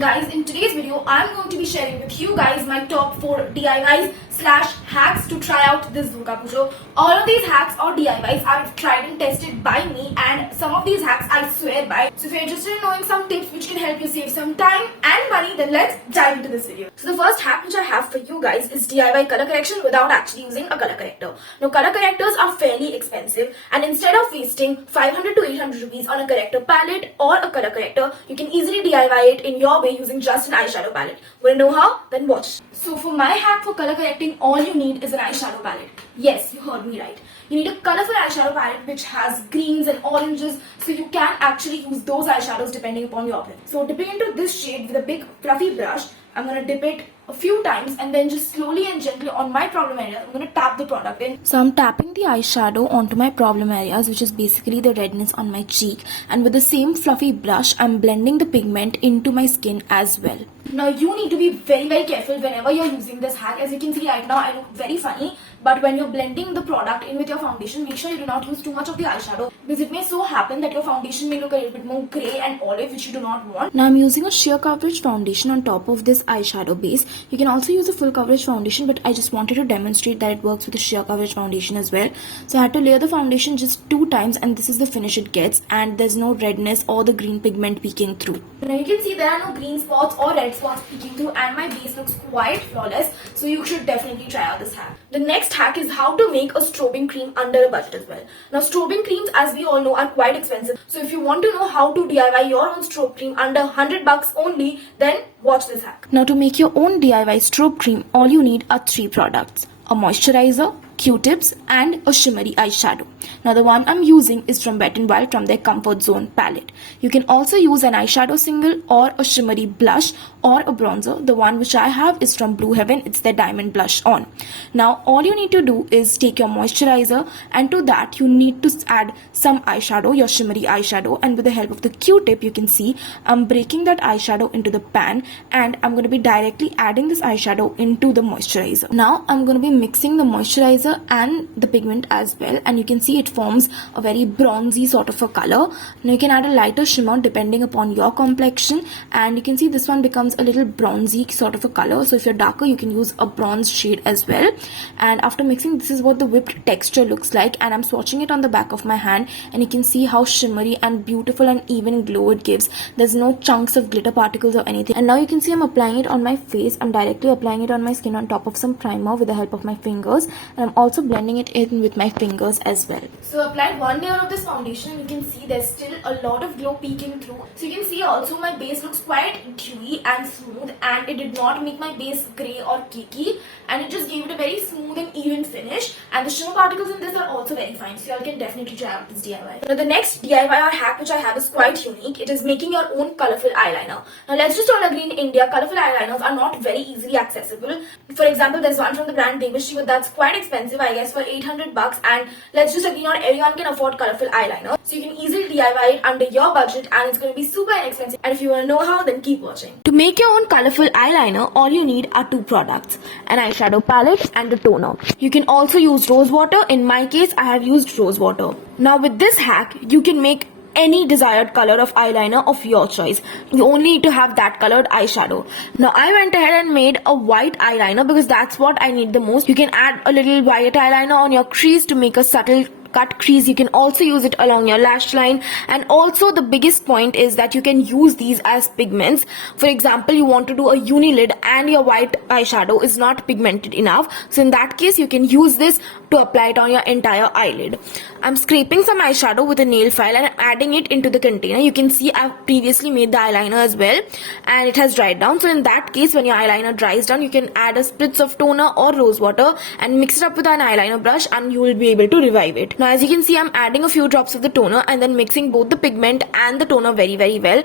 And guys, in today's video, I'm going to be sharing with you guys my top 4 DIYs slash hacks to try out this Poojo. All of these hacks or DIYs are tried and tested by me, and some of these hacks I swear by. So if you're interested in knowing some tips which can help you save some time and money, then let's dive into this video. So the first hack which I have for you guys is DIY color correction without actually using a color corrector. Now color correctors are fairly expensive, and instead of wasting 500 to 800 rupees on a corrector palette or a color corrector, you can easily DIY it in your way using just an eyeshadow palette. Want to know how? Then watch. So for my hack for color correcting, all you need is an eyeshadow palette. Yes, you heard me right. You need a colorful eyeshadow palette which has greens and oranges, so you can actually use those eyeshadows depending upon your preference. So dipping into this shade with a big fluffy brush, I'm going to dip it a few times and then just slowly and gently on my problem areas, I'm going to tap the product in. So I'm tapping the eyeshadow onto my problem areas, which is basically the redness on my cheek, and with the same fluffy brush, I'm blending the pigment into my skin as well. Now you need to be very careful whenever you're using this hack. As you can see right now, I look very funny, but when you're blending the product in with your foundation, make sure you do not use too much of the eyeshadow, because it may so happen that your foundation may look a little bit more grey and olive, which you do not want. Now I'm using a sheer coverage foundation on top of this eyeshadow base. You can also use a full coverage foundation, but I just wanted to demonstrate that it works with a sheer coverage foundation as well. So I had to layer the foundation just 2 times, and this is the finish it gets, and there's no redness or the green pigment peeking through. Now you can see there are no green spots or red spots peeking through, and my base looks quite flawless, so you should definitely try out this hack. The next hack is how to make a strobing cream under a budget as well. Now strobing creams, as we all know, are quite expensive, so if you want to know how to DIY your own strobe cream under 100 bucks only, then watch this hack. Now to make your own DIY strobe cream, all you need are 3 products: a moisturizer, Q-tips, and a shimmery eyeshadow. Now the one I'm using is from Wet n Wild from their Comfort Zone palette. You can also use an eyeshadow single or a shimmery blush or a bronzer. The one which I have is from Blue Heaven. It's their Diamond Blush On. Now all you need to do is take your moisturizer, and to that you need to add some eyeshadow, your shimmery eyeshadow, and with the help of the Q-tip you can see I'm breaking that eyeshadow into the pan, and I'm going to be directly adding this eyeshadow into the moisturizer. Now I'm going to be mixing the moisturizer and the pigment as well, and you can see it forms a very bronzy sort of a color. Now you can add a lighter shimmer depending upon your complexion, and you can see this one becomes a little bronzy sort of a color, so if you're darker you can use a bronze shade as well. And after mixing, this is what the whipped texture looks like, and I'm swatching it on the back of my hand, and you can see how shimmery and beautiful and even glow it gives. There's no chunks of glitter particles or anything. And now you can see I'm applying it on my face. I'm directly applying it on my skin on top of some primer with the help of my fingers, and I'm also blending it in with my fingers as well. So applied one layer of this foundation, you can see there's still a lot of glow peeking through. So you can see also my base looks quite dewy and smooth, and it did not make my base grey or cakey, and it just gave it a very smooth and even finish, and the shimmer particles in this are also very fine, so y'all can definitely try out this DIY. Now the next DIY or hack which I have is quite unique. It is making your own colorful eyeliner. Now let's just all agree, in India colorful eyeliners are not very easily accessible. For example, there's one from the brand Devashi, but that's quite expensive, I guess, for 800 bucks, and let's just agree not everyone can afford colorful eyeliner, so you can easily DIY it under your budget, and it's going to be super inexpensive. And if you want to know how, then keep watching. To make your own colorful eyeliner, all you need are 2 products: an eyeshadow palette and a toner. You can also use rose water. In my case, I have used rose water. Now with this hack, you can make any desired color of eyeliner of your choice. You only need to have that colored eyeshadow. Now I went ahead and made a white eyeliner because that's what I need the most. You can add a little white eyeliner on your crease to make a subtle cut crease. You can also use it along your lash line, and also the biggest point is that you can use these as pigments. For example, you want to do a uni lid and your white eyeshadow is not pigmented enough, so in that case you can use this to apply it on your entire eyelid. I'm scraping some eyeshadow with a nail file and adding it into the container. You can see I've previously made the eyeliner as well, and it has dried down. So in that case, when your eyeliner dries down, you can add a spritz of toner or rose water and mix it up with an eyeliner brush, and you will be able to revive it. Now as you can see, I'm adding a few drops of the toner and then mixing both the pigment and the toner very well.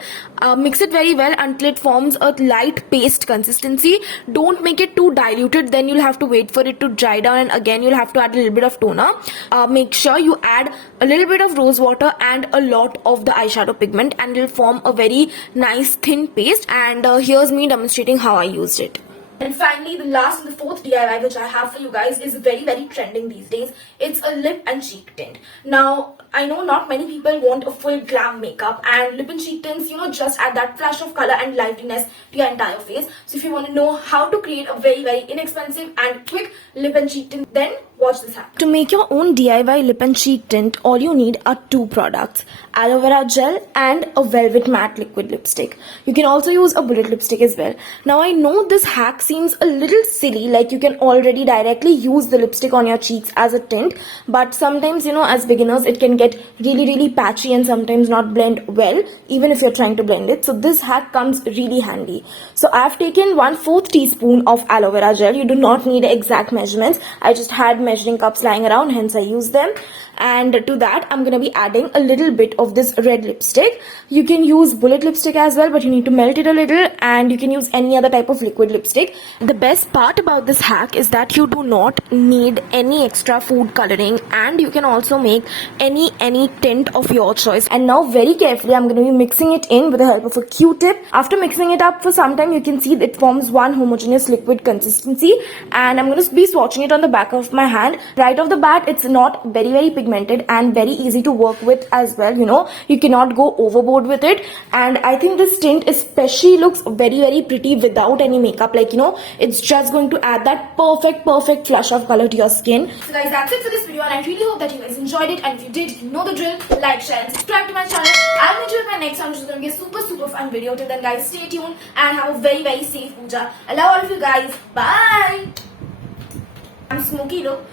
Mix it very well until it forms a light paste consistency. Don't make it too diluted, then you'll have to wait for it to dry down, and again you'll have to add a little bit of toner. Make sure you add a little bit of rose water and a lot of the eyeshadow pigment, and it'll form a very nice thin paste. And here's me demonstrating how I used it. And finally, the last and the fourth DIY which I have for you guys is very trending these days. It's a lip and cheek tint. Now, I know not many people want a full glam makeup, and lip and cheek tints, just add that flash of color and liveliness to your entire face. So if you want to know how to create a very inexpensive and quick lip and cheek tint, then watch this hack. To make your own DIY lip and cheek tint, all you need are two products, Aloevera Gel and a Velvet Matte Liquid Lipstick. You can also use a bullet lipstick as well. Now I know this hack seems a little silly, like you can already directly use the lipstick on your cheeks as a tint, but sometimes, as beginners, it can get really patchy and sometimes not blend well, even if you're trying to blend it. So this hack comes really handy. So I've taken 1/4 teaspoon of aloe vera gel. You do not need exact measurements. I just had measuring cups lying around, hence I use them. And to that, I'm going to be adding a little bit of this red lipstick. You can use bullet lipstick as well, but you need to melt it a little, and you can use any other type of liquid lipstick. The best part about this hack is that you do not need any extra food coloring, and you can also make any tint of your choice. And now very carefully, I'm going to be mixing it in with the help of a Q-tip. After mixing it up for some time, you can see it forms one homogeneous liquid consistency, and I'm going to be swatching it on the back of my hand. Right off the bat, it's not very pigmented and very easy to work with as well. You cannot go overboard with it, and I think this tint especially looks very pretty without any makeup. It's just going to add that perfect flush of color to your skin. So guys, that's it for this video, and I really hope that you guys enjoyed it. And if you did, you know the drill. Like, share and subscribe to my channel. I'll meet you in my next one, which is going to be a super fun video. Till then guys, stay tuned and have a very safe puja. I love all of you guys. Bye. I'm Smokey, look.